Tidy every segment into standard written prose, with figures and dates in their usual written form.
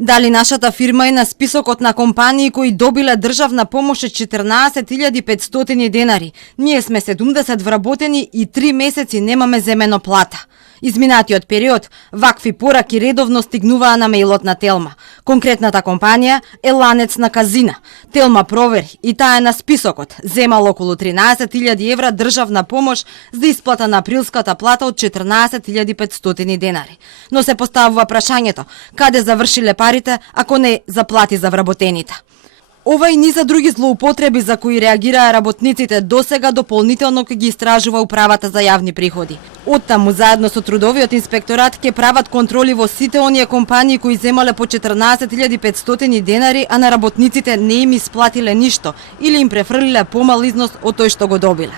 Дали нашата фирма е на списокот на компании кои добиле државна помош од 14.500 денари. Ние сме 70 вработени и 3 месеци немаме земено плата. Изминатиот период, вакви пораки редовно стигнуваа на мејлот на Телма. Конкретната компанија е ланец на казина. Телма провери и таа е на списокот. Земал околу 13.000 евра државна помош за исплата на априлската плата од 14.500 денари. Но се поставува прашањето, каде завршиле парите ако не заплати за вработените? Ова и низа други злоупотреби за кои реагираа работниците досега дополнително кои ги истражува Управата за јавни приходи. Оттаму заедно со трудовиот инспекторат ќе прават контроли во сите оние компании кои земале по 14.500 денари, а на работниците не им исплатиле ништо или им префрлиле помал износ од тој што го добиле.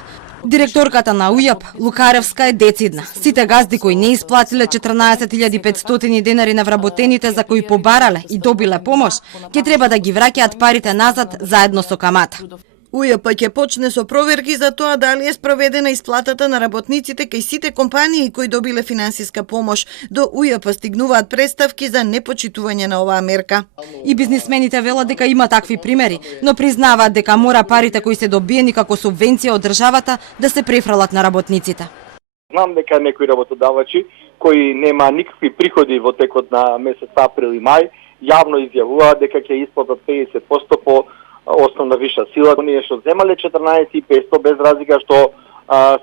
Директорката на УЈАП, Лукаревска, е децидна. Сите газди кои не исплатиле 14.500 денари на вработените за кои побарале и добиле помош, ќе треба да ги враќаат парите назад заедно со камата. УЈП ќе почне со проверки за тоа дали е спроведена исплатата на работниците кај сите компании кои добиле финансиска помош. До УЈП стигнуваат представки за непочитување на оваа мерка. И бизнисмените велат дека има такви примери, но признаваат дека мора парите кои се добиени како субвенција од државата да се префрлат на работниците. Знам дека некои работодавачи кои нема никакви приходи во текот на месец април и мај јавно изјавуваат дека ќе исплатат 50% по основна виша сила. Оние што земале 14.500 без разлика што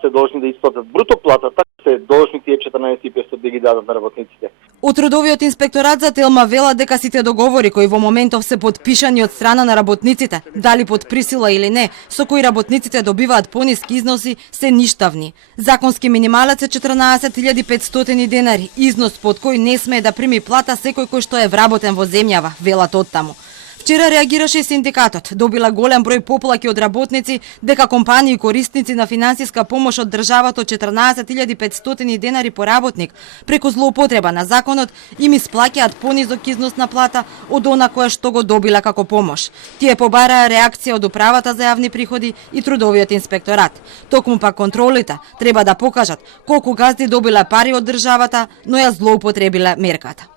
се должни да исплатат бруто платата, се должни тие 14.500 да ги дадат на работниците. Од трудовиот инспекторат за Телма вела дека сите договори кои во моментов се подпишани од страна на работниците, дали под присила или не, со кои работниците добиваат пониски износи, се ништавни. Законски минималец е 14.500 денари, износ под кој не смее да прими плата секој кој што е вработен во земјава, велат оттаму. Вчера реагираше и синдикатот. Добила голем број поплаки од работници дека компании корисници на финансиска помош од државата од 14.500 денари по работник преку злоупотреба на законот им исплаќаат понизок износ на плата од она која што го добила како помош. Тие побараа реакција од Управата за јавни приходи и трудовиот инспекторат. Токму пак контролите треба да покажат колку газди добиле пари од државата, но ја злоупотребиле мерката.